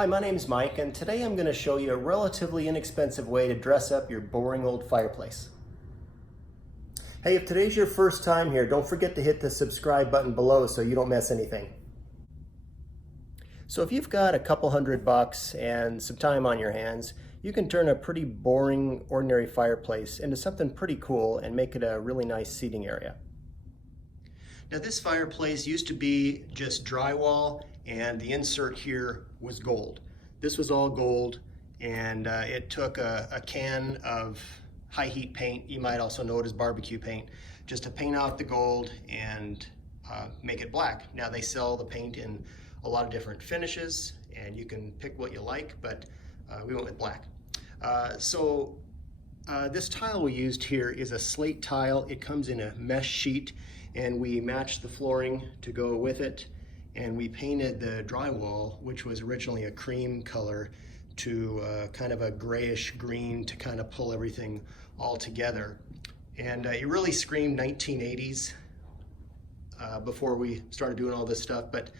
Hi, my name's Mike, and today I'm going to show you a relatively inexpensive way to dress up your boring old fireplace. Hey, if today's your first time here, don't forget to hit the subscribe button below so you don't miss anything. So if you've got a couple $100 and some time on your hands, you can turn a pretty boring, ordinary fireplace into something pretty cool and make it a really nice seating area. Now this fireplace used to be just drywall and the insert here was gold. This was all gold, and it took a can of high heat paint, you might also know it as barbecue paint, just to paint out the gold and make it black. Now they sell the paint in a lot of different finishes and you can pick what you like, but we went with black. This tile we used here is a slate tile. It comes in a mesh sheet and we matched the flooring to go with it, and we painted the drywall, which was originally a cream color, to kind of a grayish green to kind of pull everything all together. And it really screamed 1980s before we started doing all this stuff, but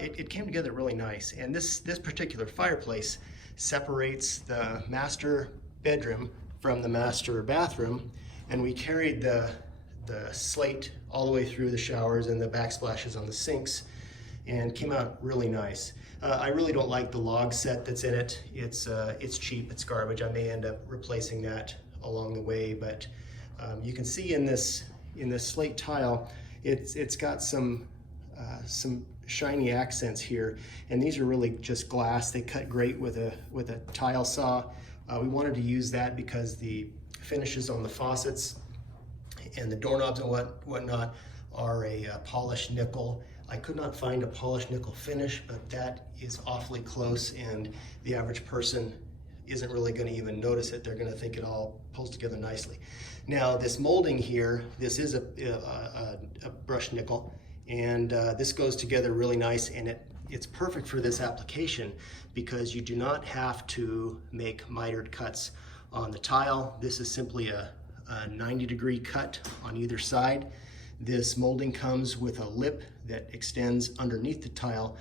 it came together really nice. And this particular fireplace separates the master bedroom from the master bathroom, and we carried the slate all the way through the showers and the backsplashes on the sinks, and came out really nice. I really don't like the log set that's in it. It's cheap, it's garbage. I may end up replacing that along the way, but you can see in this slate tile, it's got some shiny accents here, and these are really just glass. They cut great with a tile saw. We wanted to use that because the finishes on the faucets and the doorknobs and whatnot are a polished nickel. I could not find a polished nickel finish, but that is awfully close, and the average person isn't really going to even notice it. They're going to think it all pulls together nicely. Now this molding here, this is a brushed nickel, and this goes together really nice, and it's perfect for this application because you do not have to make mitered cuts on the tile. This is simply a 90-degree cut on either side. This molding comes with a lip that extends underneath the tile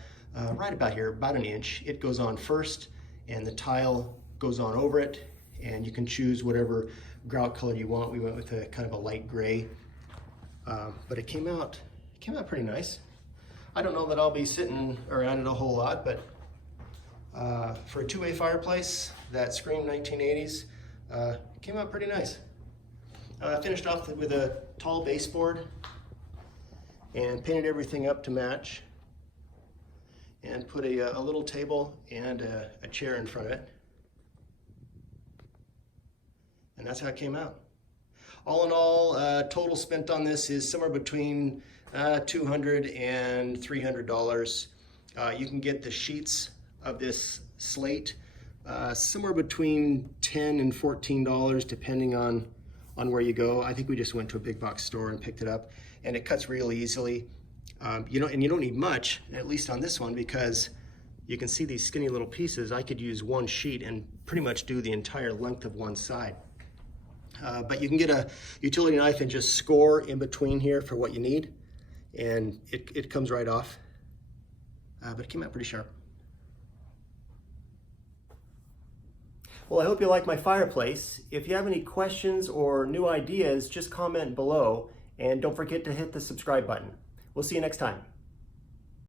right about here, about an inch. It goes on first and the tile goes on over it, and you can choose whatever grout color you want. We went with a kind of a light gray, but it came out pretty nice. I don't know that I'll be sitting around it a whole lot, but for a two-way fireplace that screamed 1980s, it came out pretty nice. Finished off with a tall baseboard and painted everything up to match, and put a little table and a chair in front of it. And that's how it came out. All in all, total spent on this is somewhere between $200 and $300. You can get the sheets of this slate somewhere between $10 and $14 depending on where you go. I think we just went to a big box store and picked it up, and it cuts really easily. And you don't need much, at least on this one, because you can see these skinny little pieces. I could use one sheet and pretty much do the entire length of one side. But you can get a utility knife and just score in between here for what you need, and it comes right off. But it came out pretty sharp. Well, I hope you like my fireplace. If you have any questions or new ideas, just comment below, and don't forget to hit the subscribe button. We'll see you next time.